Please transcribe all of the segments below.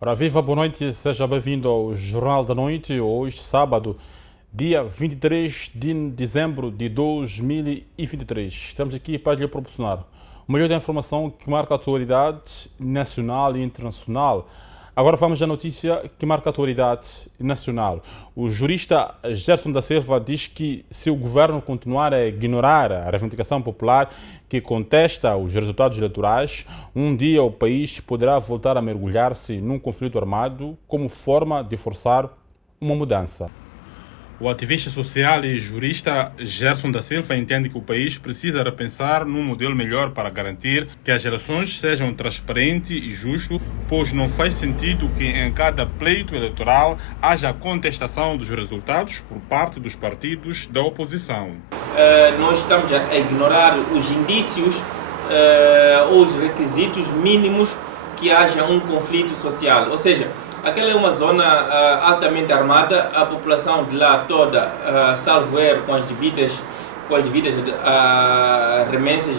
Ora, viva, boa noite, seja bem-vindo ao Jornal da Noite, hoje, sábado, dia 23 de dezembro de 2023. Estamos aqui para lhe proporcionar o melhor da informação que marca a atualidade nacional e internacional. Agora vamos à notícia que marca a atualidade nacional. O jurista Gerson da Silva diz que se o governo continuar a ignorar a reivindicação popular que contesta os resultados eleitorais, um dia o país poderá voltar a mergulhar-se num conflito armado como forma de forçar uma mudança. O ativista social e jurista Gerson da Silva entende que o país precisa repensar num modelo melhor para garantir que as eleições sejam transparentes e justas, pois não faz sentido que em cada pleito eleitoral haja contestação dos resultados por parte dos partidos da oposição. Nós estamos a ignorar os indícios ou os requisitos mínimos que haja um conflito social, ou seja, aquela é uma zona altamente armada, a população de lá toda, salvo erro, com as devidas remessas,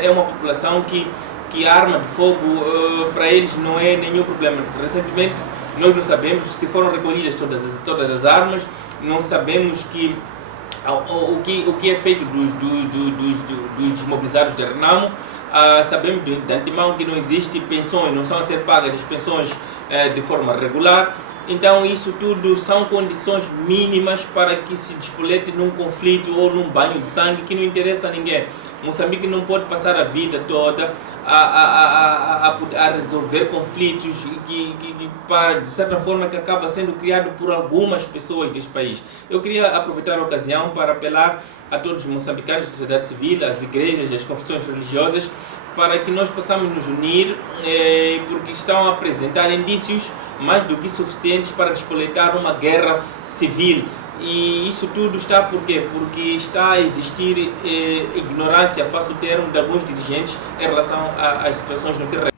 é uma população que a arma de fogo para eles não é nenhum problema. Recentemente nós não sabemos se foram recolhidas todas as armas, não sabemos o que é feito dos desmobilizados de Renamo. Sabemos de antemão que não existe pensões, não são a ser pagas as pensões de forma regular. Então isso tudo são condições mínimas para que se despolete num conflito ou num banho de sangue que não interessa a ninguém. Moçambique não pode passar a vida toda a resolver conflitos de certa forma que acaba sendo criado por algumas pessoas deste país. Eu queria aproveitar a ocasião para apelar a todos os moçambicanos, a sociedade civil, as igrejas, as confissões religiosas, para que nós possamos nos unir, porque estão a apresentar indícios mais do que suficientes para despoletar uma guerra civil. E isso tudo está por quê? Porque está a existir ignorância, faço o termo, de alguns dirigentes em relação às situações no terreno.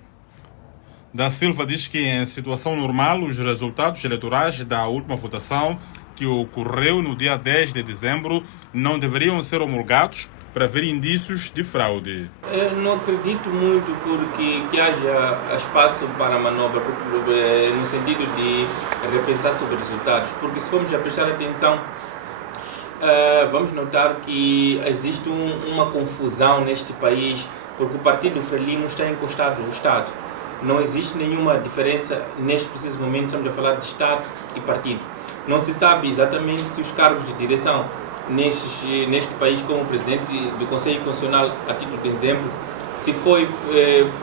Da Silva diz que em situação normal os resultados eleitorais da última votação que ocorreu no dia 10 de dezembro não deveriam ser homologados para ver indícios de fraude. Eu não acredito muito que haja espaço para manobra no sentido de repensar sobre resultados, porque se formos a prestar atenção, vamos notar que existe uma confusão neste país, porque o partido Frelimo está encostado no Estado. Não existe nenhuma diferença neste preciso momento, estamos a falar de Estado e partido. Não se sabe exatamente se os cargos de direção neste país, como presidente do Conselho Constitucional, a título de exemplo, se foi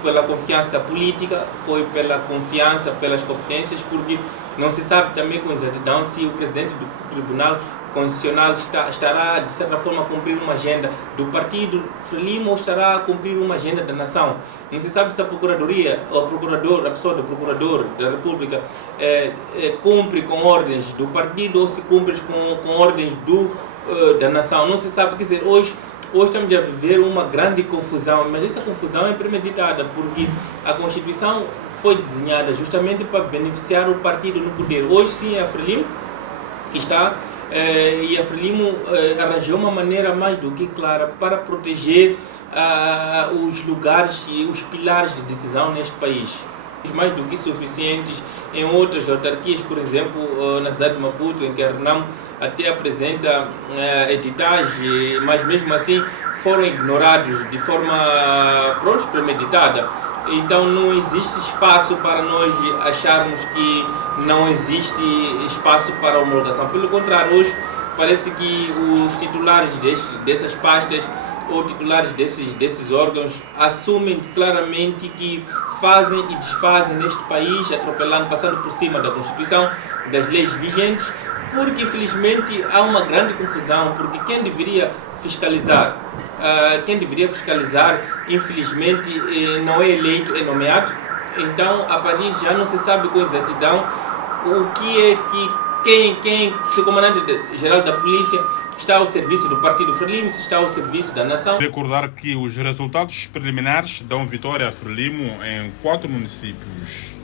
pela confiança política, foi pela confiança, pelas competências, porque não se sabe também com exatidão se o presidente do Tribunal Constitucional estará, de certa forma, a cumprir uma agenda do partido Frelimo ou estará a cumprir uma agenda da nação. Não se sabe se a Procuradoria, ou a pessoa do Procurador da República, cumpre com ordens do partido ou se cumpre com ordens da nação. Não se sabe, quer dizer, hoje estamos a viver uma grande confusão, mas essa confusão é premeditada, porque a Constituição foi desenhada justamente para beneficiar o partido no poder. Hoje sim é a Frelimo que está, e a Frelimo arranjou uma maneira mais do que clara para proteger os lugares e os pilares de decisão neste país. Mais do que suficientes em outras autarquias, por exemplo, na cidade de Maputo, em que a Renamo até apresenta editais, mas mesmo assim foram ignorados de forma premeditada. Então não existe espaço para nós acharmos que não existe espaço para homologação. Pelo contrário, hoje parece que os titulares dessas pastas ou titulares desses órgãos assumem claramente que fazem e desfazem neste país, atropelando, passando por cima da Constituição, das leis vigentes, porque infelizmente há uma grande confusão, porque quem deveria fiscalizar, infelizmente não é eleito, é nomeado. Então a partir já não se sabe com exatidão o que é que quem, o comandante-geral da polícia está ao serviço do Partido Frelimo, se está ao serviço da nação. Recordar que os resultados preliminares dão vitória a Frelimo em 4 municípios.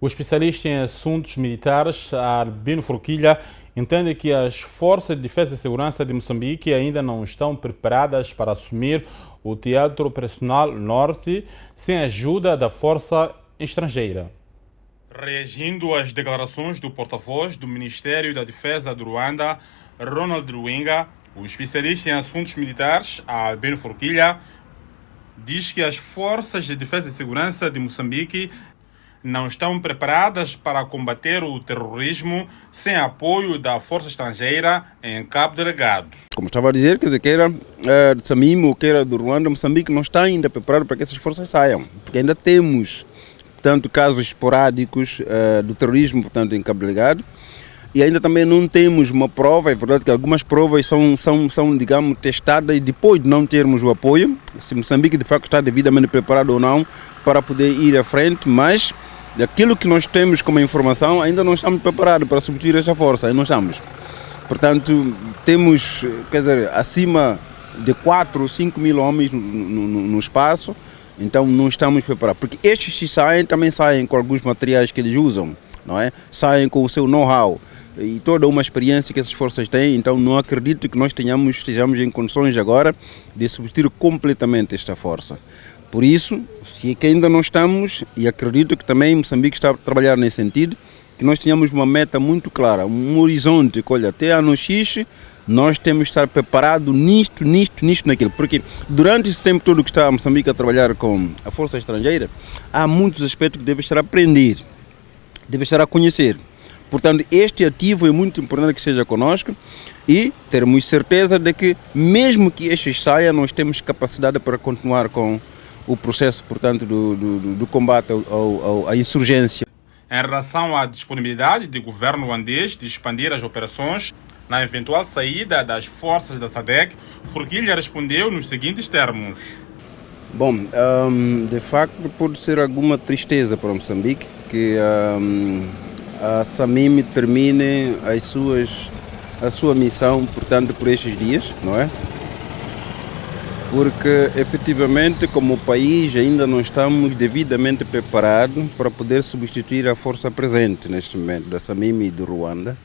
O especialista em assuntos militares, Albino Forquilha, entende que as forças de defesa e segurança de Moçambique ainda não estão preparadas para assumir o Teatro Operacional Norte sem a ajuda da força estrangeira. Reagindo às declarações do porta-voz do Ministério da Defesa do Ruanda, Ronald Ruinga, o especialista em assuntos militares, Albino Forquilha, diz que as forças de defesa e segurança de Moçambique não estão preparadas para combater o terrorismo sem apoio da força estrangeira em Cabo Delgado. Como estava a dizer, quer dizer, queira de Samim ou queira do Ruanda, Moçambique não está ainda preparado para que essas forças saiam, porque ainda temos tanto casos esporádicos do terrorismo, portanto, em Cabo Delgado, e ainda também não temos uma prova. É verdade que algumas provas são digamos, testadas e depois de não termos o apoio, se Moçambique de facto está devidamente preparado ou não para poder ir à frente, mas daquilo que nós temos como informação, ainda não estamos preparados para substituir esta força, ainda não estamos. Portanto, temos, quer dizer, acima de 4 ou 5 mil homens no espaço, então não estamos preparados. Porque estes que saem, também saem com alguns materiais que eles usam, não é? Saem com o seu know-how e toda uma experiência que essas forças têm, então não acredito que nós estejamos em condições agora de substituir completamente esta força. Por isso, se é que ainda não estamos, e acredito que também Moçambique está a trabalhar nesse sentido, que nós tenhamos uma meta muito clara, um horizonte, que olha, até ano X, nós temos que estar preparados nisto, naquilo. Porque durante esse tempo todo que está Moçambique a trabalhar com a força estrangeira, há muitos aspectos que deve estar a aprender, deve estar a conhecer. Portanto, este ativo é muito importante que esteja conosco e termos certeza de que, mesmo que estes saiam, nós temos capacidade para continuar com o processo, portanto, do combate à insurgência. Em relação à disponibilidade do governo ruandês de expandir as operações na eventual saída das forças da SADC, Forquilha respondeu nos seguintes termos. Bom, de facto pode ser alguma tristeza para Moçambique que a SAMIM termine a sua missão, portanto, por estes dias, não é? Porque efetivamente, como país, ainda não estamos devidamente preparados para poder substituir a força presente neste momento, da SAMIM e do Ruanda.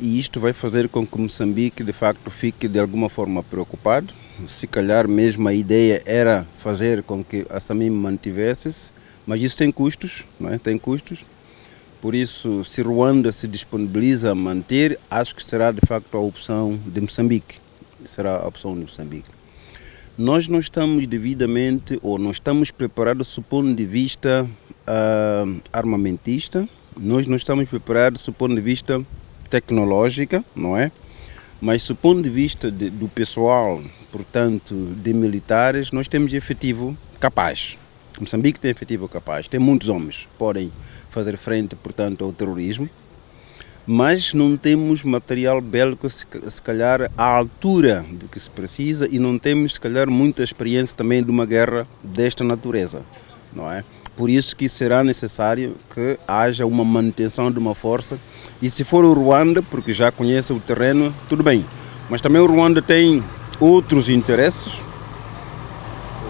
E isto vai fazer com que Moçambique, de facto, fique de alguma forma preocupado. Se calhar mesmo a ideia era fazer com que a SAMIM mantivesse-se, mas isso tem custos, não é? Tem custos. Por isso, se Ruanda se disponibiliza a manter, acho que será de facto a opção de Moçambique. Será a opção de Moçambique. Nós não estamos devidamente, ou não estamos preparados do ponto de vista armamentista, nós não estamos preparados do ponto de vista tecnológico, não é? Mas do ponto de vista do pessoal, portanto, de militares, nós temos efetivo capaz. Moçambique tem efetivo capaz, tem muitos homens que podem fazer frente, portanto, ao terrorismo, mas não temos material bélico, se calhar, à altura do que se precisa e não temos, se calhar, muita experiência também de uma guerra desta natureza, não é? Por isso que será necessário que haja uma manutenção de uma força e se for o Ruanda, porque já conhece o terreno, tudo bem, mas também o Ruanda tem outros interesses.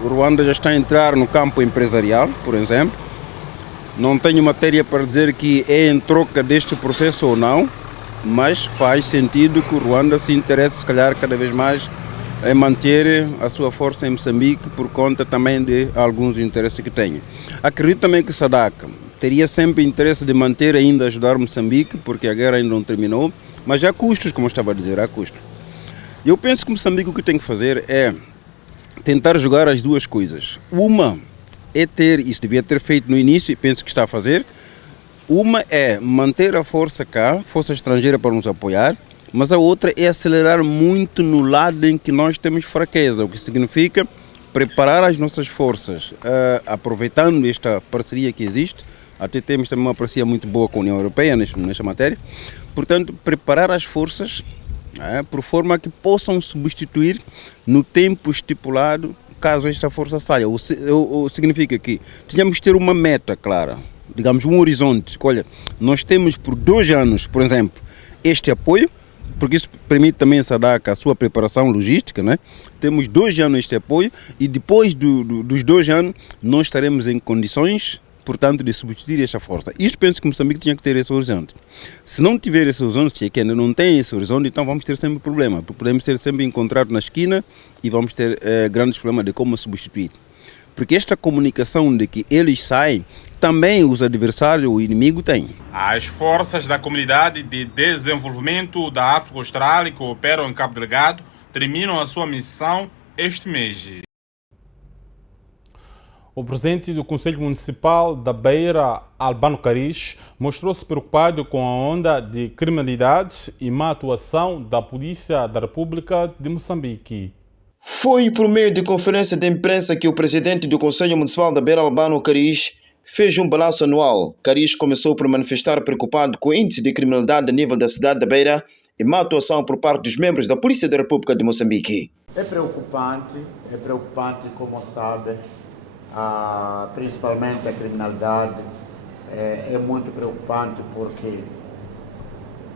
O Ruanda já está a entrar no campo empresarial, por exemplo. Não tenho matéria para dizer que é em troca deste processo ou não, mas faz sentido que o Ruanda se interesse, se calhar, cada vez mais em manter a sua força em Moçambique por conta também de alguns interesses que tem. Acredito também que SADC teria sempre interesse de manter ainda ajudar Moçambique, porque a guerra ainda não terminou, mas há custos, como eu estava a dizer, há custos. Eu penso que Moçambique o que tem que fazer é tentar jogar as duas coisas. Uma é ter, isso devia ter feito no início e penso que está a fazer, uma é manter a força cá, força estrangeira para nos apoiar, mas a outra é acelerar muito no lado em que nós temos fraqueza, o que significa preparar as nossas forças, aproveitando esta parceria que existe, até temos também uma parceria muito boa com a União Europeia nesta matéria, portanto, preparar as forças por forma que possam substituir no tempo estipulado caso esta força saia. Significa que tínhamos que ter uma meta clara digamos, um horizonte. Olha, nós temos por 2 anos, por exemplo, este apoio, porque isso permite também a SADAC a sua preparação logística, né? Temos 2 anos este apoio e depois dos 2 anos nós estaremos em condições, portanto, de substituir esta força. Isto penso que Moçambique tinha que ter esse horizonte. Se não tiver esse horizonte, se é que ainda não tem esse horizonte, então vamos ter sempre problema. Podemos ser sempre encontrados na esquina e vamos ter grandes problemas de como substituir. Porque esta comunicação de que eles saem, também os adversários, o inimigo tem. As forças da Comunidade de Desenvolvimento da África Austral que operam em Cabo Delgado terminam a sua missão este mês. O presidente do Conselho Municipal da Beira, Albano Caris, mostrou-se preocupado com a onda de criminalidade e má atuação da Polícia da República de Moçambique. Foi por meio de conferência de imprensa que o presidente do Conselho Municipal da Beira, Albano Caris, fez um balanço anual. Caris começou por manifestar preocupado com o índice de criminalidade a nível da cidade da Beira e má atuação por parte dos membros da Polícia da República de Moçambique. É preocupante como sabe, principalmente a criminalidade. É muito preocupante porque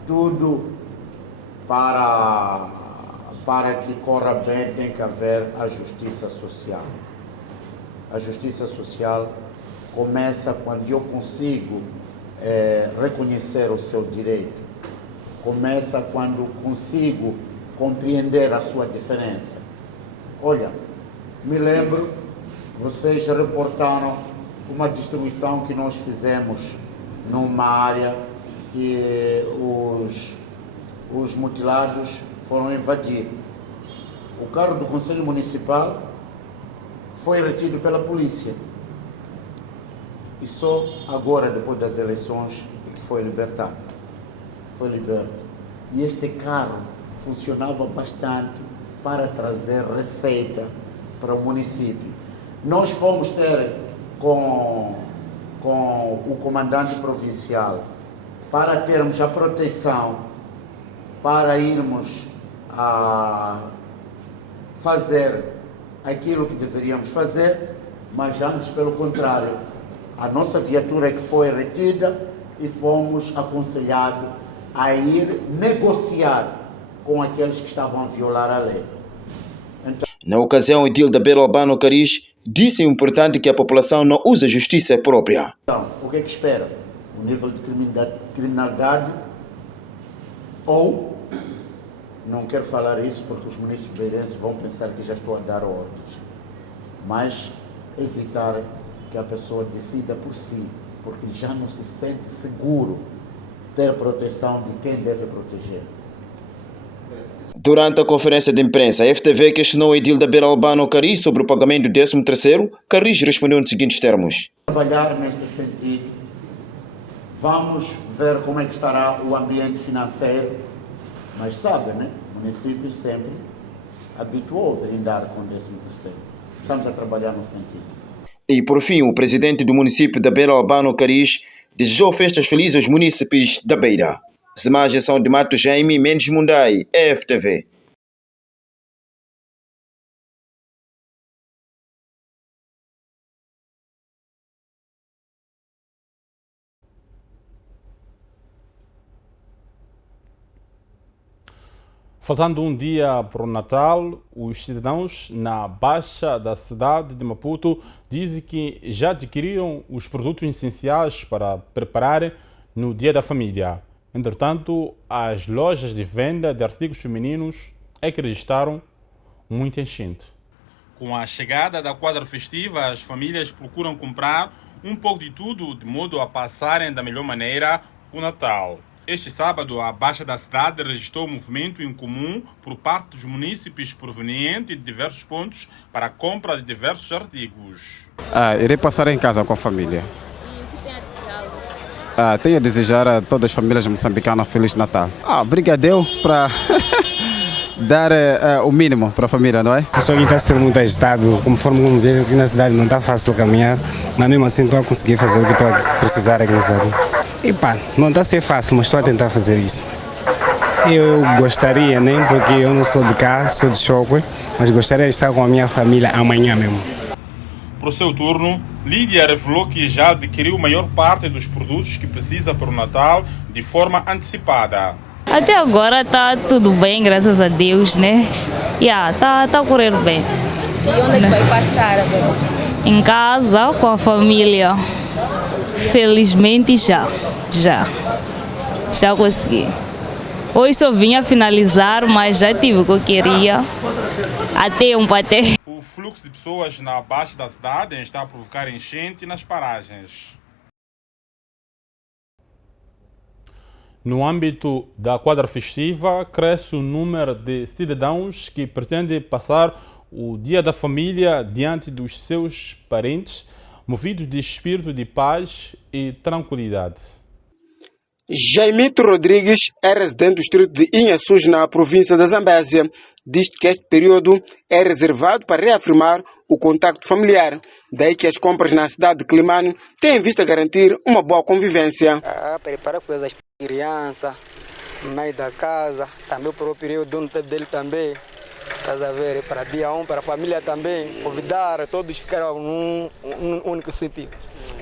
tudo para que corra bem tem que haver a justiça social. A justiça social começa quando eu consigo reconhecer o seu direito. Começa quando consigo compreender a sua diferença. Olha, me lembro, vocês reportaram uma destruição que nós fizemos numa área que os mutilados foram invadir. O carro do Conselho Municipal foi retido pela polícia. E só agora, depois das eleições, é que foi libertado. Foi liberto. E este carro funcionava bastante para trazer receita para o município. Nós fomos ter com o comandante provincial para termos a proteção, para irmos a fazer aquilo que deveríamos fazer, mas antes, pelo contrário, a nossa viatura que foi retida e fomos aconselhados a ir negociar com aqueles que estavam a violar a lei. Então, na ocasião, o edil da Beira, Albano Caris, disse importante que a população não use a justiça própria. Então, o que é que espera? O nível de criminalidade ou, não quero falar isso porque os munícipes beirenses vão pensar que já estou a dar ordens, mas evitar que a pessoa decida por si, porque já não se sente seguro ter proteção de quem deve proteger. Durante a conferência de imprensa, a FTV questionou o edil da Beira, Albano Caris, sobre o pagamento do 13º. Caris respondeu nos seguintes termos. Trabalhar neste sentido, vamos ver como é que estará o ambiente financeiro, mas sabe, né? O município sempre habituou a brindar com o 13º. Estamos a trabalhar no sentido. E por fim, o presidente do município da Beira, Albano Caris, desejou festas felizes aos munícipes da Beira. As imagens são de Mato Jaime Mendes Mundai, FTV. Faltando um dia para o Natal, os cidadãos na Baixa da cidade de Maputo dizem que já adquiriram os produtos essenciais para preparar no Dia da Família. Entretanto, as lojas de venda de artigos femininos é que registraram muita enchente. Com a chegada da quadra festiva, as famílias procuram comprar um pouco de tudo de modo a passarem da melhor maneira o Natal. Este sábado, a Baixa da cidade registrou um movimento em comum por parte dos munícipes provenientes de diversos pontos para a compra de diversos artigos. Irei passar em casa com a família. E o que tem a desejar? Tenho a desejar a todas as famílias moçambicanas Feliz Natal. Brigadeiro para dar o mínimo para a família, não é? O pessoal está sendo muito agitado, conforme vê aqui na cidade não está fácil caminhar, mas mesmo assim estou a conseguir fazer o que estou a precisar aqui na cidade. E pá, não está a ser fácil, mas estou a tentar fazer isso. Eu gostaria, nem porque eu não sou de cá, sou de Chocwe, mas gostaria de estar com a minha família amanhã mesmo. Para o seu turno, Lídia revelou que já adquiriu a maior parte dos produtos que precisa para o Natal de forma antecipada. Até agora está tudo bem, graças a Deus, né? Tá a correr bem. E onde é que vai passar agora? Em casa, com a família. Felizmente já consegui. Hoje só vim a finalizar, mas já tive o que eu queria. Até. O fluxo de pessoas na baixa da cidade está a provocar enchente nas paragens. No âmbito da quadra festiva, cresce o número de cidadãos que pretendem passar o Dia da Família diante dos seus parentes, movidos de espírito de paz e tranquilidade. Jaimito Rodrigues é residente do distrito de Inhaçus, na província da Zambésia. Diz que este período é reservado para reafirmar o contacto familiar. Daí que as compras na cidade de Climane têm em vista garantir uma boa convivência. Preparar coisas para a criança, mais da casa, também para o período dele também. Estás a ver? Para dia 1, para a família também. Convidar todos ficar num único sítio.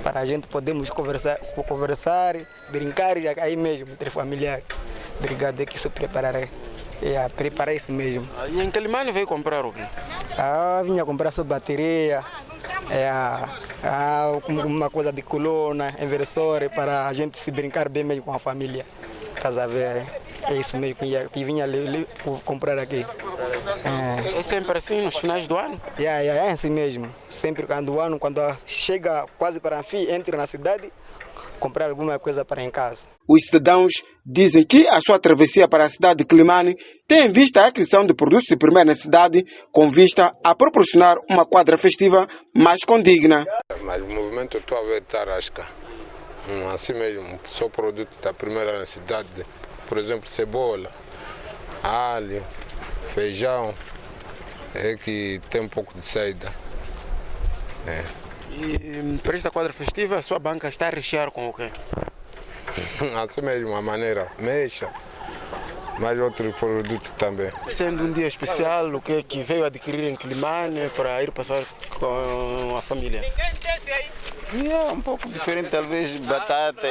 Para a gente podermos conversar, brincar aí mesmo, entre familiares. Obrigado, é que se preparar. Preparar isso mesmo. E em Climane veio comprar o quê? Vinha comprar só bateria, uma coisa de coluna, inversor, para a gente se brincar bem mesmo com a família. Estás a ver? É isso mesmo que vinha comprar aqui. É sempre assim nos finais do ano? É assim mesmo. Sempre quando chega quase para o fim, entra na cidade, comprar alguma coisa para em casa. Os cidadãos dizem que a sua travessia para a cidade de Climane tem em vista a aquisição de produtos de primeira necessidade, com vista a proporcionar uma quadra festiva mais condigna. Mas o movimento estou a ver tarasca. Assim mesmo, só produto da primeira necessidade, por exemplo, cebola, alho, feijão, é que tem um pouco de saída. E para esta quadra festiva, a sua banca está a rechear com o quê? Assim mesmo, a maneira, mexa, mais outros produtos também. Sendo um dia especial, o que é que veio adquirir em Climane para ir passar com a família? Um pouco diferente, talvez batata,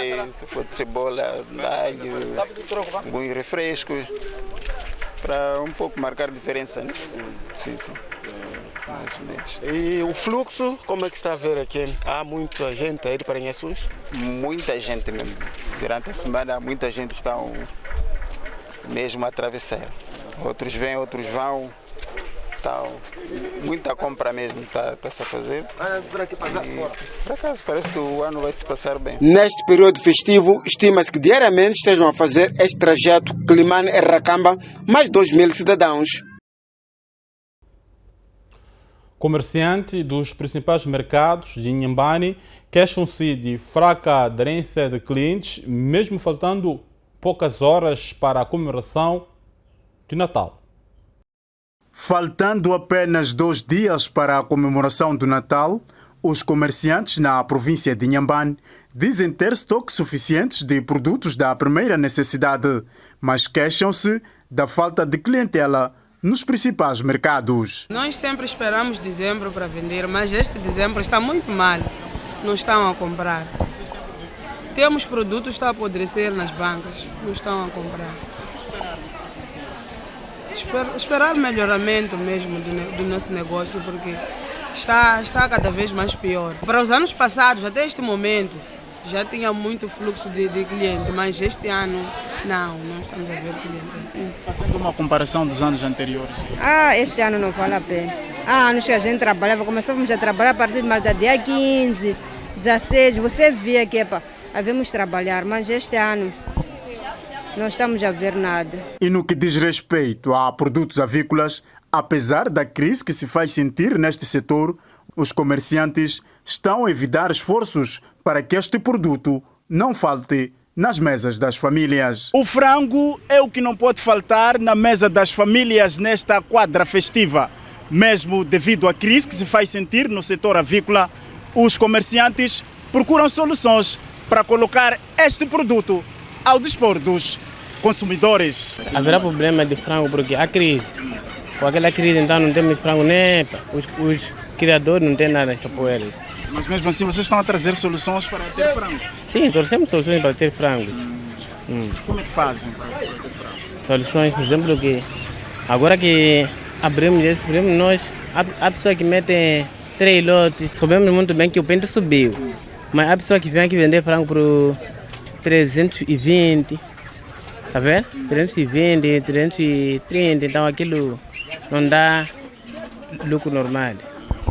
cebola, alho, alguns refrescos, para um pouco marcar a diferença, né? Sim. Mais ou menos. E o fluxo, como é que está a ver aqui? Há muita gente a ir para Inhaçus? Muita gente mesmo. Durante a semana, muita gente está mesmo a atravessar. Outros vêm, outros vão. Muita compra mesmo está-se a fazer. Por acaso parece que o ano vai se passar bem. Neste período festivo, estima-se que diariamente estejam a fazer este trajeto Climane-Racamba mais 2.000 cidadãos. Comerciantes dos principais mercados de Inhambane queixam-se de fraca aderência de clientes, mesmo faltando poucas horas para a comemoração de Natal. Faltando apenas 2 dias para a comemoração do Natal, os comerciantes na província de Inhambane dizem ter estoques suficientes de produtos da primeira necessidade, mas queixam-se da falta de clientela nos principais mercados. Nós sempre esperamos dezembro para vender, mas este dezembro está muito mal. Não estão a comprar. Temos produtos que estão a apodrecer nas bancas, não estão a comprar. Esperar melhoramento mesmo do nosso negócio, porque está cada vez mais pior. Para os anos passados, até este momento, já tinha muito fluxo de cliente, mas este ano não estamos a ver cliente. Fazendo uma comparação dos anos anteriores. Este ano não vale a pena. Há anos que a gente trabalhava, começamos a trabalhar a partir de dia 15, 16, você via que havemos trabalhar, mas este ano não estamos a ver nada. E no que diz respeito a produtos avícolas, apesar da crise que se faz sentir neste setor, os comerciantes estão a evitar esforços para que este produto não falte nas mesas das famílias. O frango é o que não pode faltar na mesa das famílias nesta quadra festiva. Mesmo devido à crise que se faz sentir no setor avícola, os comerciantes procuram soluções para colocar este produto ao dispor dos consumidores. Haverá problema de frango porque há crise. Com aquela crise, então, não temos frango nem os criadores não têm nada para eles. Mas mesmo assim vocês estão a trazer soluções para ter frango? Sim, trouxemos soluções para ter frango. Como é que fazem para ter frango? Soluções, por exemplo, que agora que abrimos esse problema, nós, a pessoa que mete 3 lotes, sabemos muito bem que o pente subiu. Mas a pessoa que vem aqui vender frango por 320, tá vendo? 320, 330, então aquilo não dá lucro normal.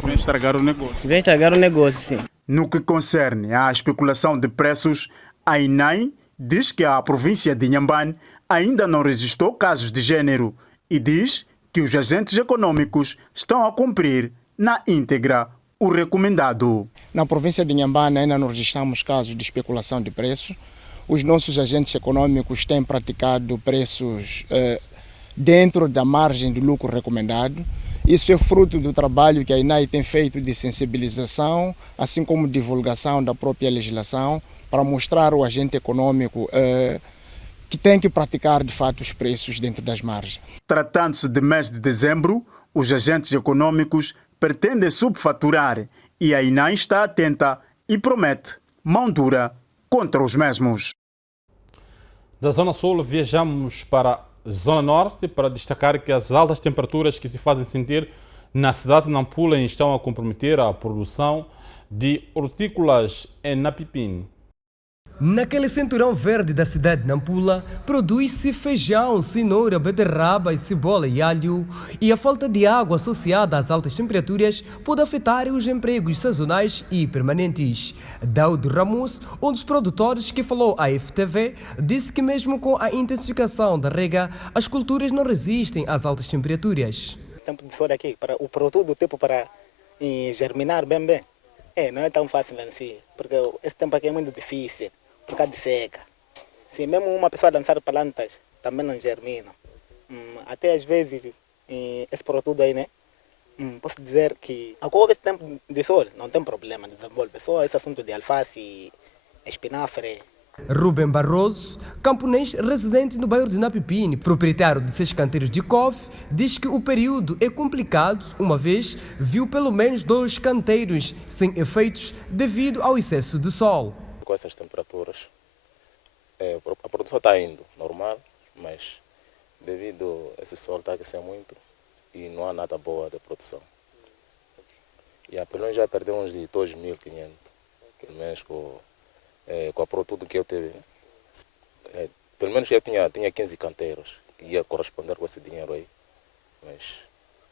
Vem estragar o negócio. Vem estragar o negócio, sim. No que concerne à especulação de preços, a INAI diz que a província de Inhambane ainda não registrou casos de gênero e diz que os agentes econômicos estão a cumprir na íntegra o recomendado. Na província de Inhambane ainda não registramos casos de especulação de preços. Os nossos agentes econômicos têm praticado preços dentro da margem de lucro recomendado. Isso é fruto do trabalho que a INAI tem feito de sensibilização, assim como divulgação da própria legislação, para mostrar ao agente econômico que tem que praticar de fato os preços dentro das margens. Tratando-se de mês de dezembro, os agentes econômicos pretendem subfaturar e a INAI está atenta e promete mão dura contra os mesmos. Da Zona Sul viajamos para a Zona Norte para destacar que as altas temperaturas que se fazem sentir na cidade de Nampula estão a comprometer a produção de hortícolas em Napipim. Naquele cinturão verde da cidade de Nampula, produz-se feijão, cenoura, beterraba, cebola e alho. E a falta de água associada às altas temperaturas pode afetar os empregos sazonais e permanentes. Daudo Ramos, um dos produtores que falou à FTV, disse que mesmo com a intensificação da rega, as culturas não resistem às altas temperaturas. O tempo de sol aqui, para o produto tipo para germinar bem, não é tão fácil assim, porque esse tempo aqui é muito difícil. Por causa de seca. Se mesmo uma pessoa lançar plantas, também não germina. Até às vezes, esse produto aí, né? Posso dizer que agora esse tempo de sol não tem problema, desenvolve. Só esse assunto de alface, espinafre. Rubem Barroso, camponês residente no bairro de Napipim, proprietário de 6 canteiros de couve, diz que o período é complicado, uma vez viu pelo menos 2 canteiros sem efeitos devido ao excesso de sol. Com essas temperaturas, a produção está indo normal, mas devido a esse sol está aquecendo muito e não há nada boa de produção. E pelo menos já perdemos de 2.500, pelo menos com o produto que eu tive. Pelo menos eu tinha 15 canteiros que ia corresponder com esse dinheiro aí, mas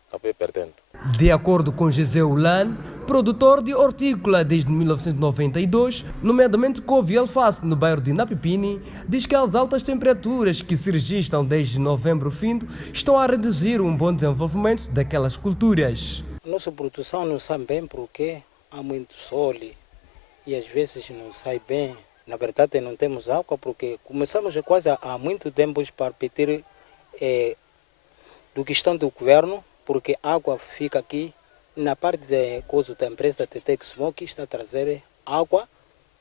acabei perdendo. De acordo com Giseu Lan, produtor de hortícola desde 1992, nomeadamente couve e alface no bairro de Napipim, diz que as altas temperaturas que se registram desde novembro fim estão a reduzir um bom desenvolvimento daquelas culturas. Nossa produção não sai bem porque há muito sol e às vezes não sai bem. Na verdade não temos água porque começamos quase há muito tempo para pedir do questão do governo, porque a água fica aqui na parte da empresa da TT Smoke, está a trazer água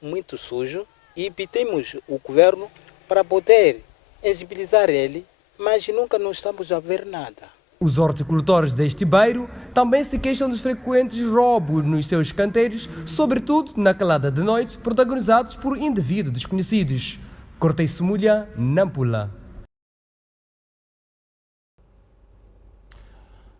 muito sujo e pedimos o governo para poder sensibilizar ele, mas nunca não estamos a ver nada. Os horticultores deste bairro também se queixam dos frequentes roubos nos seus canteiros, sobretudo na calada de noite, protagonizados por indivíduos desconhecidos. Cortei Semulha, Nampula.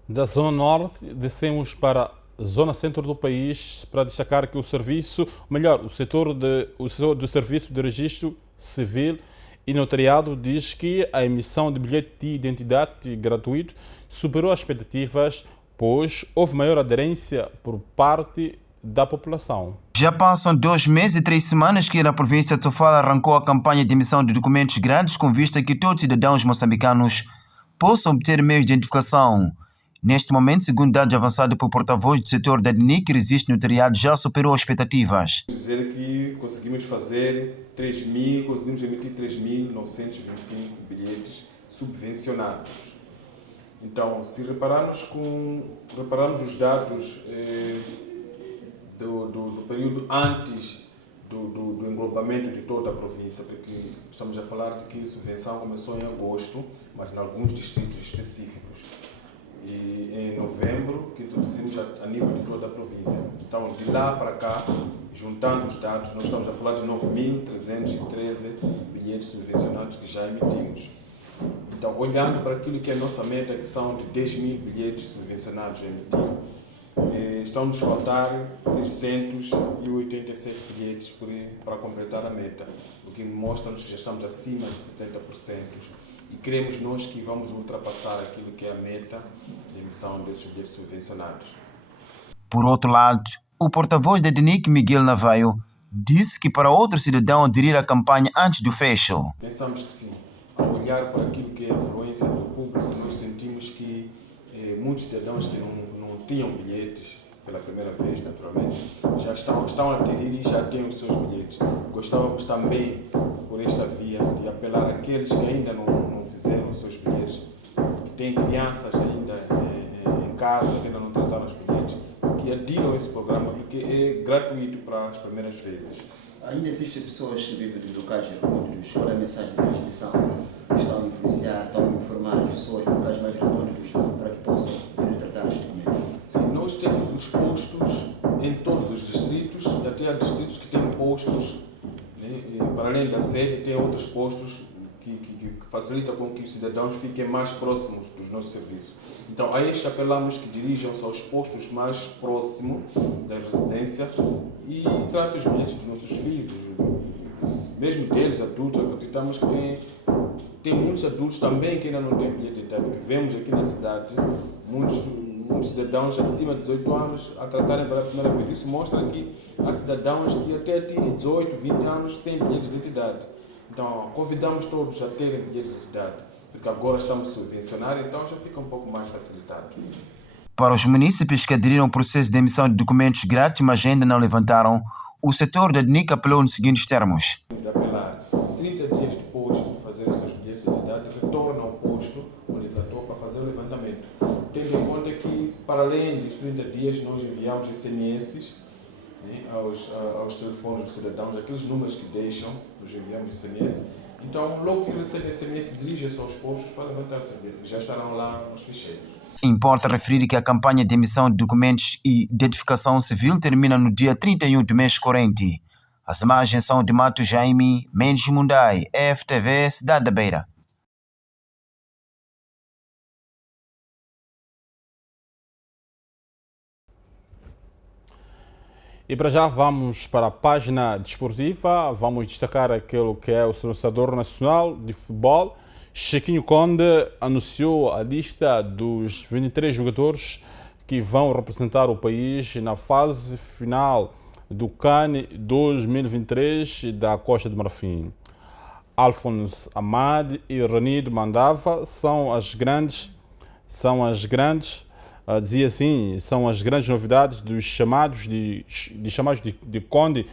Da Zona Norte, descemos para a Zona Centro do país para destacar que o setor do Serviço de Registro Civil e Notariado diz que a emissão de bilhete de identidade gratuito superou as expectativas, pois houve maior aderência por parte da população. Já passam 2 meses e 3 semanas que a província de Sofala arrancou a campanha de emissão de documentos grátis com vista que todos os cidadãos moçambicanos possam obter meios de identificação. Neste momento, segundo dados avançados pelo porta-voz do setor da DNIC, que resiste no notariado, já superou as expectativas. Dizer que conseguimos emitir 3.925 bilhetes subvencionados. Então, se repararmos os dados do período antes do englobamento de toda a província, porque estamos a falar de que a subvenção começou em agosto, mas em alguns distritos específicos. e em novembro que introduzimos a nível de toda a província. Então, de lá para cá, juntando os dados, nós estamos a falar de 9.313 bilhetes subvencionados que já emitimos. Então, olhando para aquilo que é a nossa meta, que são de 10.000 bilhetes subvencionados a emitir, estão-nos a faltar 687 bilhetes para completar a meta, o que mostra-nos que já estamos acima de 70%. E queremos nós que vamos ultrapassar aquilo que é a meta de emissão desses bilhetes subvencionados. Por outro lado, o porta-voz da DNIC, Miguel Navaio, disse que para outro cidadão aderir à campanha antes do fecho. Pensamos que sim. Ao olhar para aquilo que é a afluência do público, nós sentimos que muitos cidadãos que não tinham bilhetes pela primeira vez, naturalmente, já estão a adquirir e já têm os seus bilhetes. Gostávamos também, por esta via, de apelar àqueles que ainda não fizeram os seus bilhetes, que têm crianças ainda em casa, que ainda não trataram os bilhetes, que adiram a esse programa, porque é gratuito para as primeiras vezes. Ainda existem pessoas que vivem de locais recônditos. Qual é a mensagem de transmissão? Estão a influenciar, estão a informar as pessoas de locais mais recônditos para que possam vir tratar este documento? Sim, nós temos os postos em todos os distritos, e até há distritos que têm postos, né? Para além da sede, tem outros postos que facilitam com que os cidadãos fiquem mais próximos dos nossos serviços. Então, a este apelamos que dirijam-se aos postos mais próximos da residência e tratem os bilhetes dos nossos filhos, mesmo deles, adultos. Acreditamos que tem muitos adultos também que ainda não têm bilhete de idade, porque vemos aqui na cidade muitos cidadãos acima de 18 anos a tratarem pela primeira vez. Isso mostra que há cidadãos que até atingem 18, 20 anos sem bilhete de identidade. Então, convidamos todos a terem bilhete de identidade, porque agora estamos a subvencionar, então já fica um pouco mais facilitado. Para os munícipes que aderiram ao processo de emissão de documentos grátis, mas ainda não levantaram, o setor da DNIC apelou nos seguintes termos. De apelar, 30 dias depois de fazer os seus bilhetes de identidade, retorna ao posto onde tratou para fazer o levantamento. Tendo em conta que, para além dos 30 dias, nós enviamos SMS, né, aos telefones dos cidadãos, aqueles números que deixam, nós enviamos SMS. Então, logo que recebe SMS, dirige-se aos postos para levantar o seu bilhete, que já estarão lá nos ficheiros. Importa referir que a campanha de emissão de documentos e identificação civil termina no dia 31 do mês corrente. As imagens são de Mato Jaime, Mendes Mundai, FTV, Cidade da Beira. E para já vamos para a página desportiva, vamos destacar aquilo que é o selecionador nacional de futebol. Chiquinho Conde anunciou a lista dos 23 jogadores que vão representar o país na fase final do CAN 2023 da Costa do Marfim. Alphonse Amad e Renido Mandava são as grandes novidades dos chamados de Conde,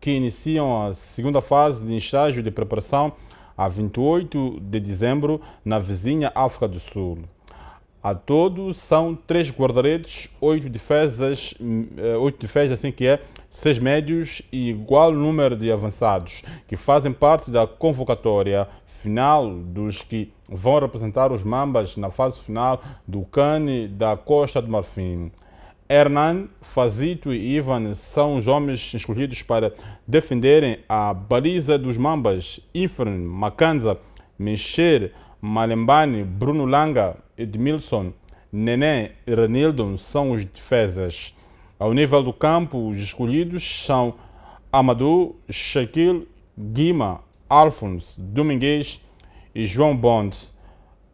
que iniciam a segunda fase de estágio de preparação a 28 de dezembro na vizinha África do Sul. A todo são 3 guarda-redes, 8 defesas, assim que é, 6 médios e igual número de avançados, que fazem parte da convocatória final dos que vão representar os Mambas na fase final do CAN da Costa do Marfim. Hernan, Fazito e Ivan são os homens escolhidos para defenderem a baliza dos Mambas. Ifren, Makanza, Mexer, Malembani, Bruno Langa, Edmilson, Nené e Renildon são os defesas. Ao nível do campo, os escolhidos são Amadou, Shaquille, Guima, Alphonse, Domingues e João Bond.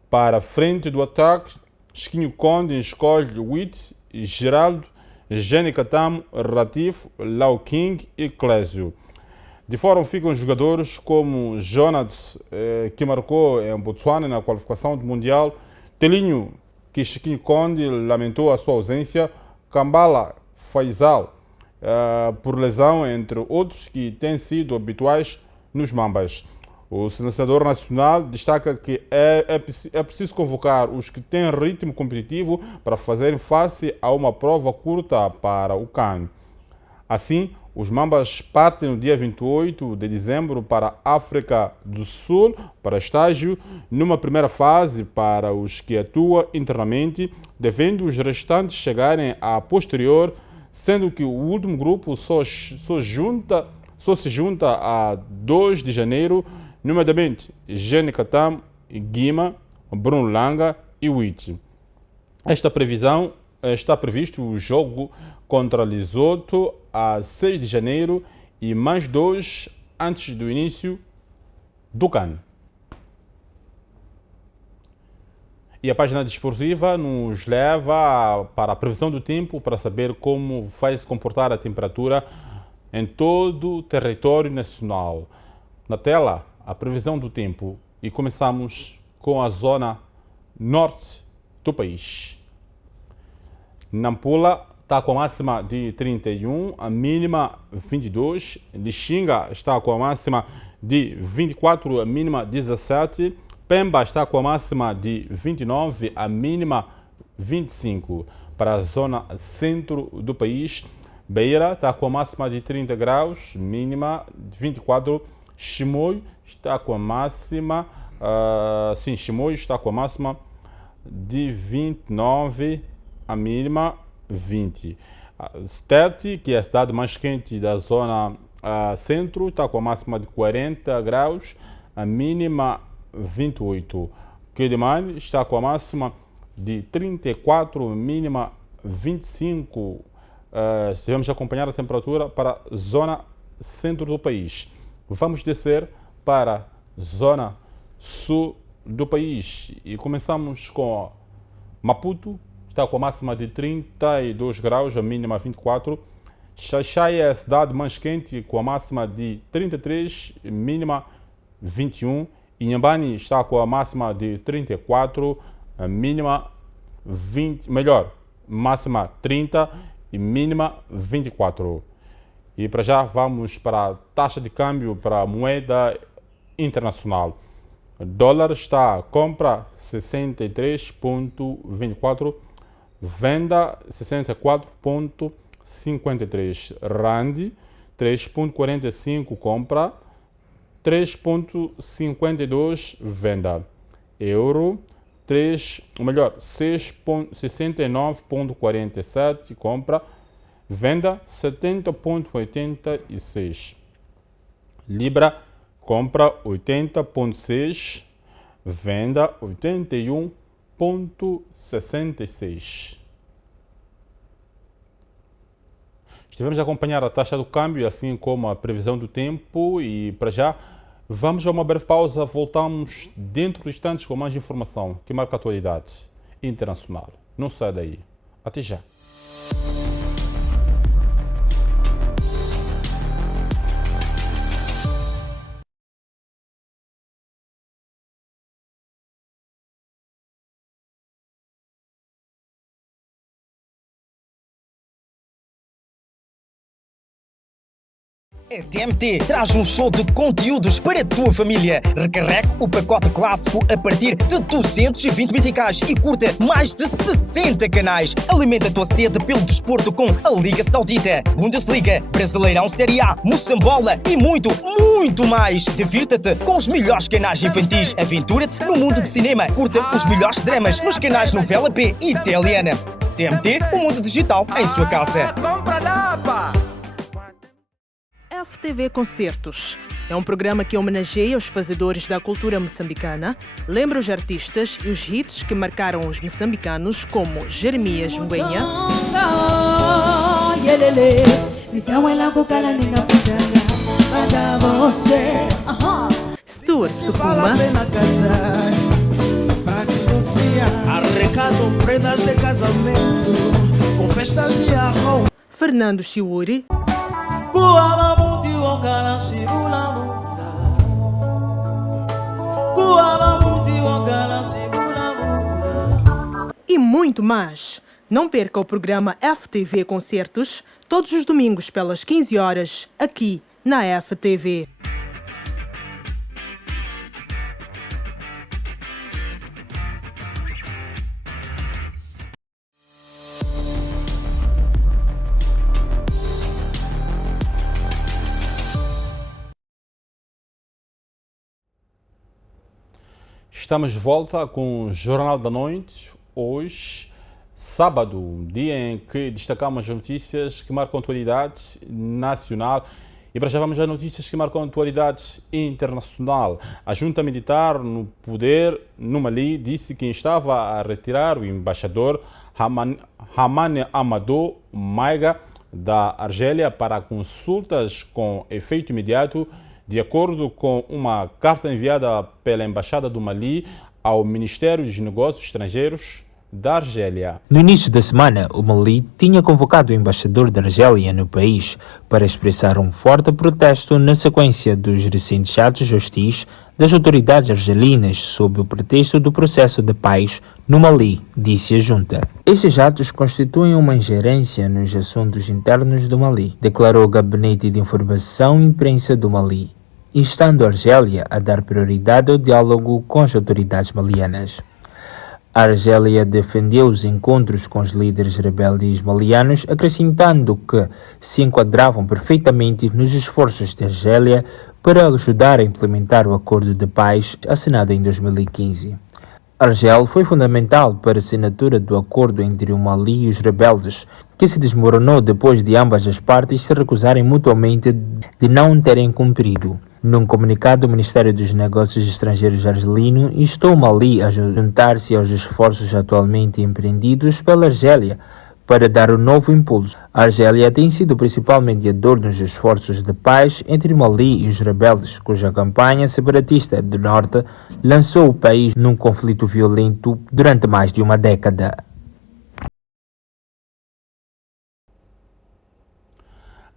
Para a frente do ataque, Chiquinho Conde escolhe Witt, Geraldo, Jenny Catamo, Ratif, Lau King e Clésio. De fora ficam jogadores como Jonas, que marcou em Botsuana na qualificação do Mundial, Telinho, que Chiquinho Conde lamentou a sua ausência, Kambala, Faisal, por lesão, entre outros que têm sido habituais nos Mambas. O selecionador nacional destaca que é preciso convocar os que têm ritmo competitivo para fazerem face a uma prova curta para o CAN. Assim, Os Mambas partem no dia 28 de dezembro para a África do Sul, para estágio, numa primeira fase para os que atuam internamente, devendo os restantes chegarem a posterior, sendo que o último grupo só se junta a 2 de janeiro, nomeadamente Gene Katam, Guima, Bruno Langa e Witt. Esta previsão está previsto o jogo contra Lesotho a 6 de janeiro e mais 2 antes do início do CAN. E a página desportiva nos leva para a previsão do tempo para saber como vai se comportar a temperatura em todo o território nacional. Na tela, a previsão do tempo e começamos com a zona norte do país. Nampula está com a máxima de 31, a mínima 22. Lixinga está com a máxima de 24, a mínima 17. Pemba está com a máxima de 29, a mínima 25. Para a zona centro do país, Beira está com a máxima de 30 graus, mínima 24. Chimoio está com a máxima, Chimoio está com a máxima de 29, a mínima 20. Stete, que é a cidade mais quente da zona centro, está com a máxima de 40 graus, a mínima 28. Quedemane está com a máxima de 34, mínima 25. Devemos acompanhar a temperatura para a zona centro do país. Vamos descer para a zona sul do país e começamos com Maputo, está com a máxima de 32 graus, a mínima 24. Xaixai é a cidade mais quente, com a máxima de 33, mínima 21. Inhambane está com a máxima de 34, a mínima 20, máxima 30 e mínima 24. E para já vamos para a taxa de câmbio para a moeda internacional. O dólar está a compra 63,24, venda 64,53. Rand 3,45 compra, 3,52 venda. Euro 69,47 compra, venda 70,86. Libra compra 80,6, venda 81,66. Estivemos a acompanhar a taxa do câmbio, assim como a previsão do tempo, e para já vamos a uma breve pausa. Voltamos dentro de instantes com mais informação que marca a atualidade internacional. Não sai daí. Até já. A TMT traz um show de conteúdos para a tua família. Recarregue o pacote clássico a partir de 220 meticais e curta mais de 60 canais. Alimenta a tua sede pelo desporto com a Liga Saudita, Bundesliga, Brasileirão Série A, Moçambola e muito, muito mais. Divirta-te com os melhores canais infantis. Aventura-te no mundo do cinema. Curta os melhores dramas nos canais Novela P e Italiana. TMT, o mundo digital em sua casa. FTV Concertos é um programa que homenageia os fazedores da cultura moçambicana, lembra os artistas e os hits que marcaram os moçambicanos, como Jeremias Mbenha, Stuart Sukuma, arrecado prendas de casamento com festas de arroz, Fernando Chiuri, e muito mais. Não perca o programa FTV Concertos todos os domingos pelas 15 horas aqui na FTV. Estamos de volta com o Jornal da Noite, hoje, sábado, dia em que destacamos as notícias que marcam a atualidade nacional. E para já vamos às notícias que marcam a atualidade internacional. A junta militar no poder no Mali disse que estava a retirar o embaixador Hamane Amadou Maiga da Argélia para consultas com efeito imediato, de acordo com uma carta enviada pela Embaixada do Mali ao Ministério dos Negócios Estrangeiros da Argélia. No início da semana, o Mali tinha convocado o embaixador da Argélia no país para expressar um forte protesto na sequência dos recentes atos hostis das autoridades argelinas sob o pretexto do processo de paz no Mali, disse a junta. Estes atos constituem uma ingerência nos assuntos internos do Mali, declarou o Gabinete de Informação e Imprensa do Mali, instando a Argélia a dar prioridade ao diálogo com as autoridades malianas. A Argélia defendeu os encontros com os líderes rebeldes malianos, acrescentando que se enquadravam perfeitamente nos esforços da Argélia para ajudar a implementar o acordo de paz assinado em 2015. Argel foi fundamental para a assinatura do acordo entre o Mali e os rebeldes, que se desmoronou depois de ambas as partes se recusarem mutuamente de não terem cumprido. Num comunicado, o Ministério dos Negócios Estrangeiros argelino instou o Mali a juntar-se aos esforços atualmente empreendidos pela Argélia para dar um novo impulso. A Argélia tem sido o principal mediador nos esforços de paz entre o Mali e os rebeldes, cuja campanha separatista do norte lançou o país num conflito violento durante mais de uma década.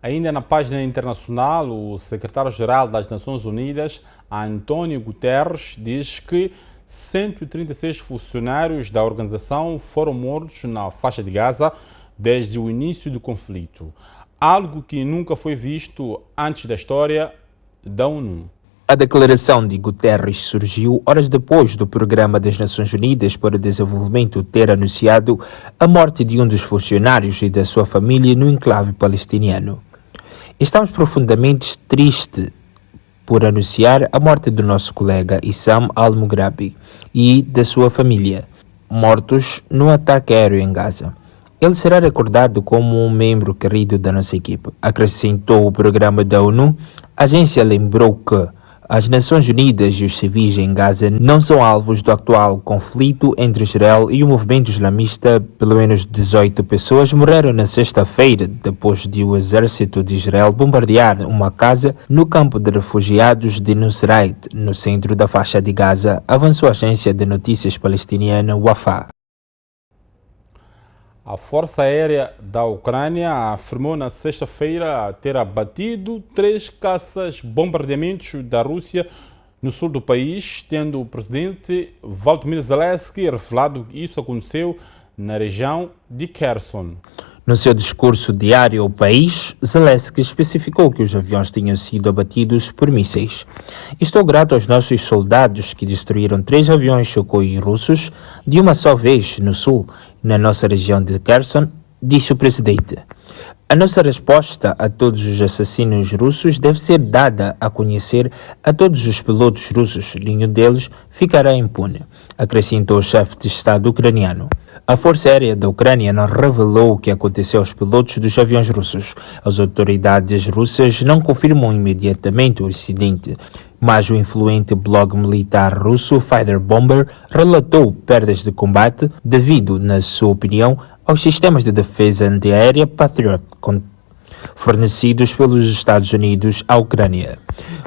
Ainda na página internacional, o secretário-geral das Nações Unidas, António Guterres, diz que 136 funcionários da organização foram mortos na faixa de Gaza desde o início do conflito, algo que nunca foi visto antes da história da ONU. A declaração de Guterres surgiu horas depois do Programa das Nações Unidas para o Desenvolvimento ter anunciado a morte de um dos funcionários e da sua família no enclave palestiniano. Estamos profundamente tristes por anunciar a morte do nosso colega Issam Al-Mughrabi e da sua família, mortos no ataque aéreo em Gaza. Ele será recordado como um membro querido da nossa equipe, acrescentou o programa da ONU. A agência lembrou que as Nações Unidas e os civis em Gaza não são alvos do atual conflito entre Israel e o movimento islamista. Pelo menos 18 pessoas morreram na sexta-feira depois de o exército de Israel bombardear uma casa no campo de refugiados de Nuseirat, no centro da faixa de Gaza, avançou a agência de notícias palestiniana Wafa. A Força Aérea da Ucrânia afirmou na sexta-feira ter abatido 3 caças-bombardeamentos da Rússia no sul do país, tendo o presidente Volodymyr Zelensky revelado que isso aconteceu na região de Kherson. No seu discurso diário ao país, Zelensky especificou que os aviões tinham sido abatidos por mísseis. Estou grato aos nossos soldados que destruíram 3 aviões Sukhoi russos de uma só vez no sul, na nossa região de Kherson, disse o presidente. A nossa resposta a todos os assassinos russos deve ser dada a conhecer a todos os pilotos russos. Nenhum deles ficará impune, acrescentou o chefe de Estado ucraniano. A Força Aérea da Ucrânia não revelou o que aconteceu aos pilotos dos aviões russos. As autoridades russas não confirmam imediatamente o incidente, mas o influente blog militar russo Fighter Bomber relatou perdas de combate devido, na sua opinião, aos sistemas de defesa antiaérea Patriot fornecidos pelos Estados Unidos à Ucrânia.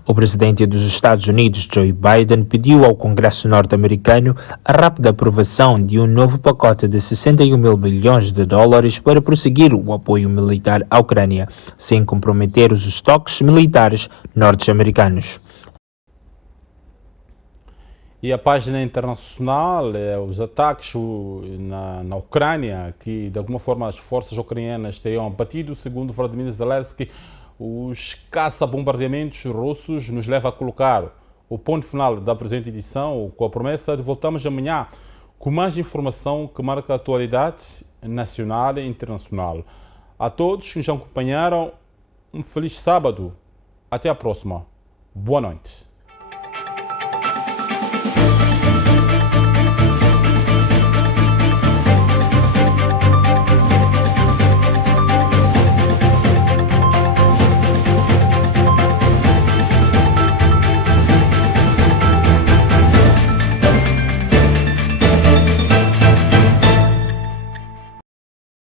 O presidente dos Estados Unidos, Joe Biden, pediu ao Congresso norte-americano a rápida aprovação de um novo pacote de 61 mil milhões de dólares para prosseguir o apoio militar à Ucrânia, sem comprometer os estoques militares norte-americanos. E a página internacional, os ataques na Ucrânia, que de alguma forma as forças ucranianas teriam abatido, segundo Volodymyr Zelensky, os caça-bombardeamentos russos nos leva a colocar o ponto final da presente edição, com a promessa de voltarmos amanhã com mais informação que marca a atualidade nacional e internacional. A todos que nos acompanharam, um feliz sábado. Até a próxima. Boa noite.